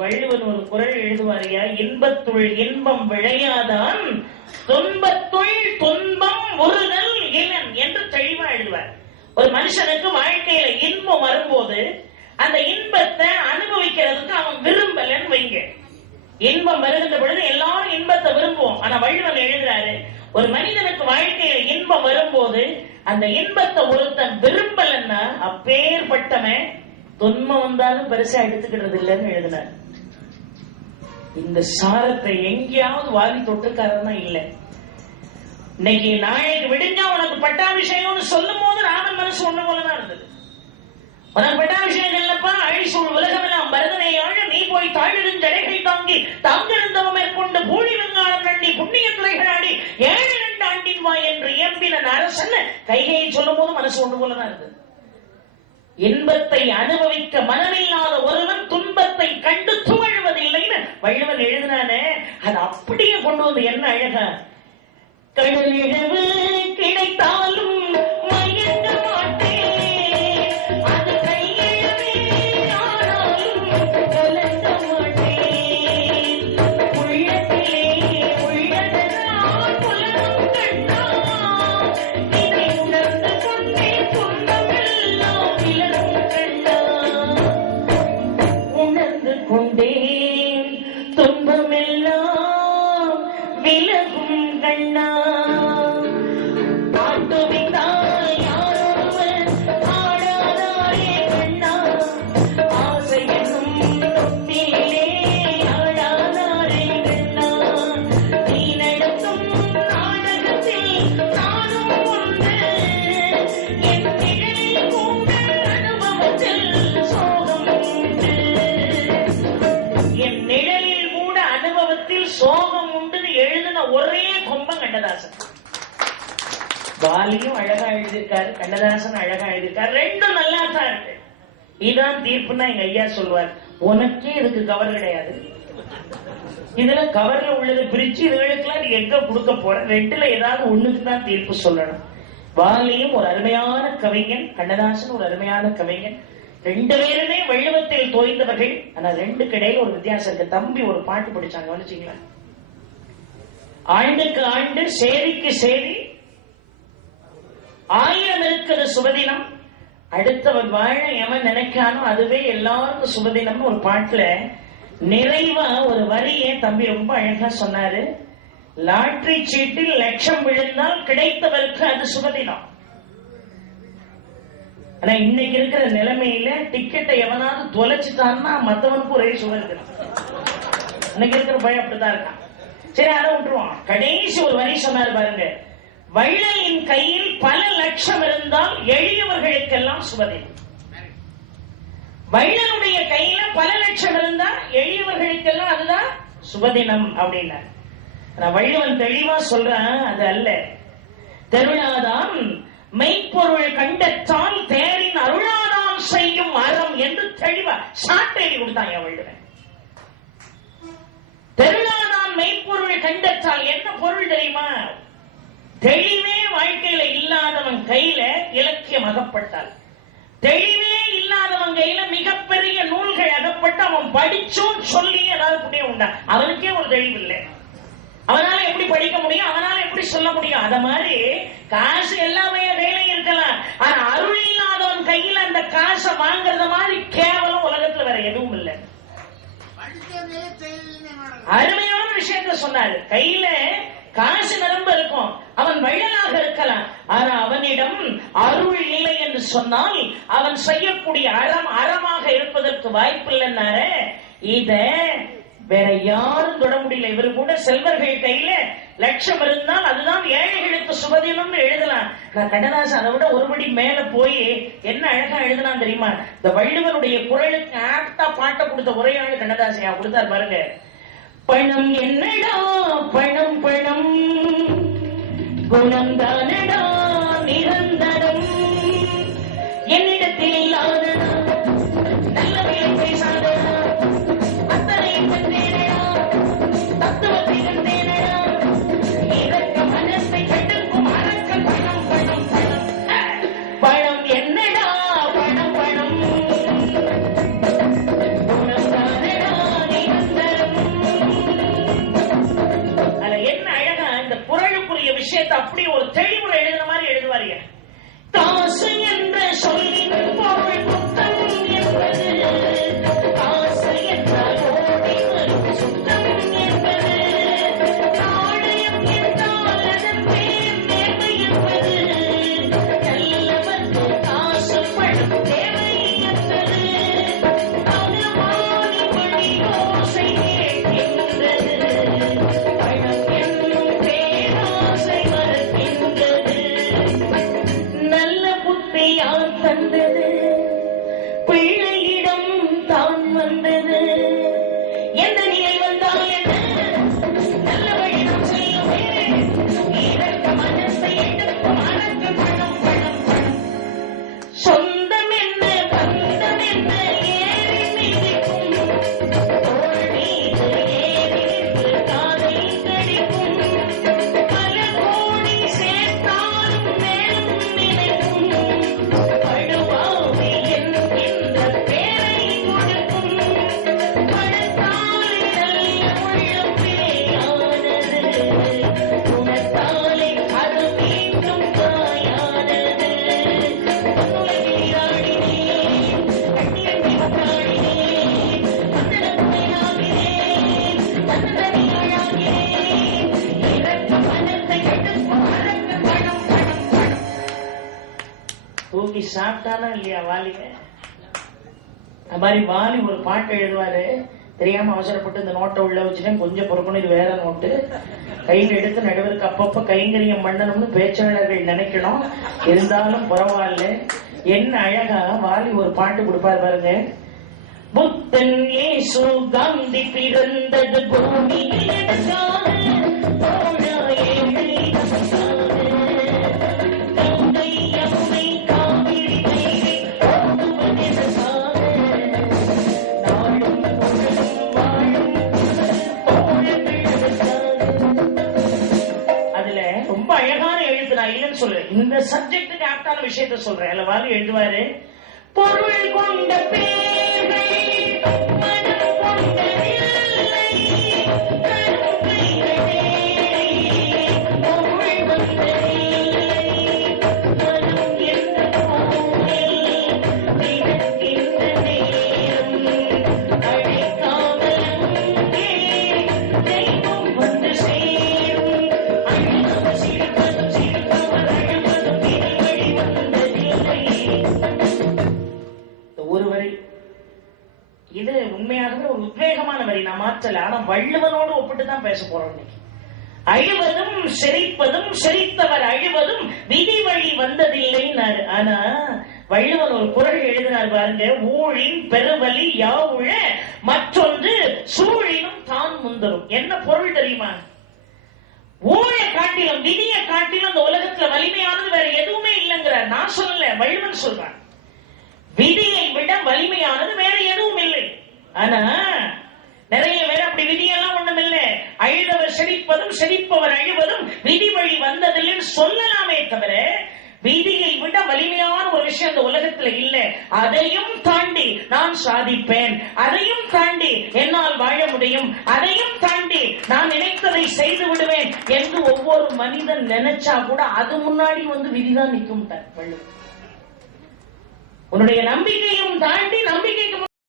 வள்ளுவன் ஒரு குறள் எழுதுவாரியா, இன்பத்துள் இன்பம் விளையாதான் துன்பத்துள் துன்பம் ஒருதல் இளன் என்று தெளிவா எழுதுவார். ஒரு மனுஷனுக்கு வாழ்க்கையில இன்பம் வரும்போது அந்த இன்பத்தை அனுபவிக்கிறதுக்கு அவன் விரும்பலன்னு வைங்க. இன்பம் வருகின்ற பொழுது எல்லாரும் இன்பத்தை விரும்புவோம். ஆனா வள்ளுவன் எழுதுறாரு, ஒரு மனிதனுக்கு வாழ்க்கையில இன்பம் வரும்போது அந்த இன்பத்தை ஒருத்தன் விரும்பலன்னா அப்பேற்பட்டவன் துன்பம் வந்தாலும் பெருசா எடுத்துக்கிறது இல்லைன்னு எழுதினார். இந்த சாரத்தை எங்கேயாவது வாங்கி தொட்டுக்காரன்னா இல்ல. இன்னைக்கு நாளைக்கு விடுஞ்சா உனக்கு பட்டாபிஷேகம்னு சொல்லும் போது ராமன் மனசு ஒண்ணு போலதான் இருந்தது. உனக்கு பட்டாபிஷேகம் இல்லப்பா, அழிசூழ் உலகமெல்லாம் பரதனையாழ நீ போய் தாழிடும் ஜடைகை தாங்கி தாங்கிருந்தவம் மேற்கொண்டு பூழி வெங்காளம் நண்டி புண்ணிய துறைகளாடி 7 ஆண்டின் வாய் என்று இயம்பின அரசன் கைகையை சொல்லும் போது மனசு ஒண்ணு போலதான் இருந்தது. இன்பத்தை அனுபவிக்க மனமில்லாத ஒருவன் துன்பத்தை கண்டு துவழுவதில்லைன்னு வள்ளுவன் எழுதினானே, அது அப்படியே கொண்டு வந்து என்ன அழகா, கடலிழவு கிடைத்தாலும் மயங்க மாட்டேன், அது கையிழவே ஆனாலும் கலங்க மாட்டேன், உள்ளத்திலே உள்ளதனால் புலனும் கண்டா இதை உணர்ந்து கொண்டே துன்பமெல்லாம் விலகும் கண்டா, உணர்ந்து கொண்டே துன்பமெல்லாம் விலகும் கண்ணா. சோகம் உண்டு எழுதின ஒரே கொம்பம் கண்ணதாசன். வாலியும் அழகா எழுதியிருக்காரு, கண்ணதாசன் அழகா எழுதியிருக்காரு, ரெண்டும் நல்லா தான் இருக்கு. இதான் தீர்ப்புன்னா எங்க ஐயா சொல்லுவார், உனக்கே இதுக்கு கவர் கிடையாது, இதுல கவர்ல உள்ளது பிரிச்சு இதுகளுக்கெல்லாம் நீ எங்க கொடுக்க போற, ரெண்டுல ஏதாவது ஒண்ணுக்கு தான் தீர்ப்பு சொல்லணும். வாலியும் ஒரு அருமையான கவிஞன், கண்ணதாசன் ஒரு அருமையான கவிஞன், 2 பேருமே வள்ளுவத்தில் தோய்ந்தவர்கள். ஆனா 2க்கு இடையில ஒரு வித்தியாசம் இருக்கு. தம்பி ஒரு பாட்டு படிச்சாங்க, கவனிச்சீங்களா? ஆண்டுக்கு ஆண்டு சேரிக்கு சேரி 1000 இருக்குது சுபதினம், அடுத்தவன் வாழ எவன் நினைக்கானோ அதுவே எல்லாருக்கும் சுபதினம். ஒரு பாட்டுல நிறைவா ஒரு வரியை தம்பி ரொம்ப அழகா சொன்னாரு, லாட்டரி சீட்டில் லட்சம் விழுந்தால் கிடைத்தவருக்கு அது சுபதினம். ஆனா இன்னைக்கு இருக்கிற நிலைமையில டிக்கெட்டை எவனாவது தொலைச்சுட்டான்னா மத்தவனுக்கு ஒரே சுகம் இருக்கு. இன்னைக்கு இருக்கிற பயம் அப்படிதான் இருக்கான். சரி, அதை விட்டுருவான். கடைசி ஒரு வரி சொன்னாரு பாருங்க, வள்ளலின் கையில் பல லட்சம் இருந்தால் எளியவர்களுக்கெல்லாம் சுபதினம். வள்ளலுடைய கையில பல லட்சம் இருந்தா எளியவர்களுக்கெல்லாம் அதுதான் சுபதினம் அப்படின்னா. வள்ளுவன் தெளிவா சொல்றான், அது அல்ல. தெருளாதான் மெய்ப்பொருள் கண்டத்தால் தேரின் அருளாதான் செய்யும் அறம் என்று தெளிவா சாட்டை கொடுத்தாங்க வள்ளுவன். தெருளாதான் மெய்ப்பொருள் கண்டத்தால் என்ன பொருள் தெரியுமா? தெளிவே வாழ்க்கையில இல்லாதவன் கையில இலக்கியம் அகப்பட்டால், தெளிவே இல்லாதவன் கையில மிகப்பெரிய நூல்கள் அகப்பட்டு அவன் படிச்சோம் சொல்லி ஏதாவது புண்ணியம் உண்டா? அவனுக்கே ஒரு தெளிவு இல்லை. அவனால எப்படி படிக்க முடியும், அவனால எப்படி சொல்ல முடியும்? அத மாதிரி காசு எல்லாமே வேலை இருக்கலாம், ஆனா அருள் இல்லாதவன் கையில அந்த காசை வாங்குறத மாதிரி கேவலம் உலகத்துல வேற எதுவும் இல்லை. அருமையான விஷயத்த சொன்னாரு. கையில காசு நிரம்ப இருக்கும், அவன் வள்ளலாக இருக்கலாம், ஆனா அவனிடம் அருள் இல்லை என்று சொன்னால் அவன் செய்யக்கூடிய அறம் அறமாக இருப்பதற்கு வாய்ப்பில்லைன்னாரு. இத வேற யாரும் தொட முடியல. இவரு கூட செல்வர்கள் கையில லட்சம் இருந்தால் அதுதான் ஏழைகளுக்கு சுபதினம்னு எழுதலாம். நான் கண்ணதாசன் அதை விட ஒருபடி மேல போய் என்ன அழகா எழுதலாம் தெரியுமா? இந்த வள்ளுவருடைய குரலுக்கு ஆப்டா பாட்டை கொடுத்த உரையாளர் கண்ணதாசன் கொடுத்தார் பாருங்க. பணம் என்னடா பணம் பணம் குணம் தானடா நிரந்தரம், என்னிடத்தில் இல்லாதடா நல்ல வேலை பேசாதடா, அத்தனை கண்டேனடா தத்துவத்தை கண்டேனடா, இதற்கு மனத்தை கட்டுக்கும் அரக்க பணம் பணம் பணம். பணம் என்னடா பணம் பணம் குணம் தானடா அப்படி ஒரு தெளிவுரை எழுதுன மாதிரி எழுதுவாருங்க. காசு என்ற சொல்லின் பொருள் புத்தம் என்பது, காசு என்றால் ஓடி வரும் சுத்தம் என்பது, நாணயம் என்றால் அதன் பேர் நேர்மை என்பது, நல்லவர்க்கு காசு பணம் தேவை என்பது, அகமானி மணி ஓசை கேட்கின்றது, பணம் என்னும் பேராசை மறக்கின்றது, நல்ல புத்தி யார் தந்தது, பிள்ளையிடம் தான் வந்தது, எந்த நிலை வந்தால் என்ன, நல்ல வழி நாம் செய்யுமே, இதற்கு மனசை எடுக்கும் அழகு பணம் பணம் பணம், சொந்தம் என்ன பந்தம் என்ன ஏறி மிதிக்கும், தோள் மீது ஏறி நின்று காதை கடிக்கும், பல கோடி சேர்த்தாலும் மேலும் நினைக்கும், படுவாவி என்கின்ற பேரை கொடுக்கும், பணத்தாலே நல்ல உள்ளம் பேயானது, குணத்தாலே அது மீண்டும் தாயானது, உலகில் ஆடினேன் கண்ணியத்தை காடினேன், மன்னனுமையாகினேன் மன்னனியாகினேன், இதற்கு மனத்தை எடுக்கும் அழகு பணம் பணம் பணம். தூங்கி சாப்பிட்டானா இல்லையா வாலிங்க? அது மாதிரி வாலி ஒரு பாட்டு எழுதுவாரு. தெரியாம அவசரப்பட்டு இந்த நோட்டை உள்ள வச்சுட்டேன், கொஞ்சம் பொறுக்கணும், இது வேற நோட்டு. கையில் எடுத்து நடுவருக்கு அப்பப்ப கைங்கரியம் பண்ணணும்னு பேச்சாளர்கள் நினைக்கணும். இருந்தாலும் பரவாயில்ல. என்ன அழகா வாலி ஒரு பாட்டு கொடுப்பாரு பாருங்க. புத்தன் இயேசு காந்தி பிறந்தது பூமியில் எதற்காக? தோழா ஏழை நமக்காக. கங்கை யமுனை காவிரி வைகை ஓடுவதெதற்காக? நாளும் பொழுதும் வாழும் தோழர்கள் எதற்காக? அதுல ரொம்ப அழகான எழுத்து, நான் இல்லைன்னு சொல்றேன், இந்த சப்ஜெக்டுக்கு ஆப்டான விஷயத்த சொல்றேன். அதுல வாலி எழுதுவாரு, பொருள் கொண்ட பேர்கள் மனம் கொண்டதில்லை, கரும்பைகளே பொருள் வந்ததில்லை, மனம் என்ற கோவில் திறக்கின்ற நேரம், அழைக்காமல் அங்கே தெய்வம் வந்து சேரும், அழுவது சிரிப்பதும் சிரிப்பவர் அழுவதும் விதி வழி வந்ததில்லை. ஒரு வரி இது உண்மையாகவே ஒரு உத்வேகமான வரி, நான் மாற்றல. ஆனா வள்ளுவனோடு ஒப்பிட்டு தான் பேச போறோம் இன்னைக்கு. அழுவதும் சிரிப்பதும் சிரித்தவர் அழுவதும் விதி வழி வந்ததில்லைன்னாரு. ஆனா வள்ளுவன் ஒரு குறள் எழுதினார் பாருங்க, ஊழின் பெருவலி யாவுழ மற்றொன்று சூழினும் தான் முந்தரும். என்ன பொருள் தெரியுமா? ஊழ காட்டிலும் விதியை காட்டிலும் இந்த உலகத்துல வலிமையானது வேற எதுவுமே இல்லைங்கிறார். நான் சொல்லல, வள்ளுவன் சொல்றான். விதியை விட வலிமையானது வேற எதுவும் இல்லை. ஆனா நிறைய பேர் அப்படி விதியெல்லாம் ஒண்ணும் இல்லை, அழுதவர் சிரிப்பதும் சிரிப்பவர் அழுவதும் விதி வழி வந்ததில்லைன்னு சொல்லலாமே தவிர விதியை விட வலிமையான ஒரு விஷயம் இந்த உலகத்துல இல்லை. அதையும் தாண்டி நான் சாதிப்பேன், அதையும் தாண்டி என்னால் வாழ முடியும், அதையும் தாண்டி நான் நினைத்ததை செய்து விடுவேன் என்று ஒவ்வொரு மனிதன் நினைச்சா கூட அது முன்னாடி வந்து விதிதான் நிற்கும். வள்ளுவர் உன்னுடைய நம்பிக்கையும் தாண்டி நம்பிக்கைக்கு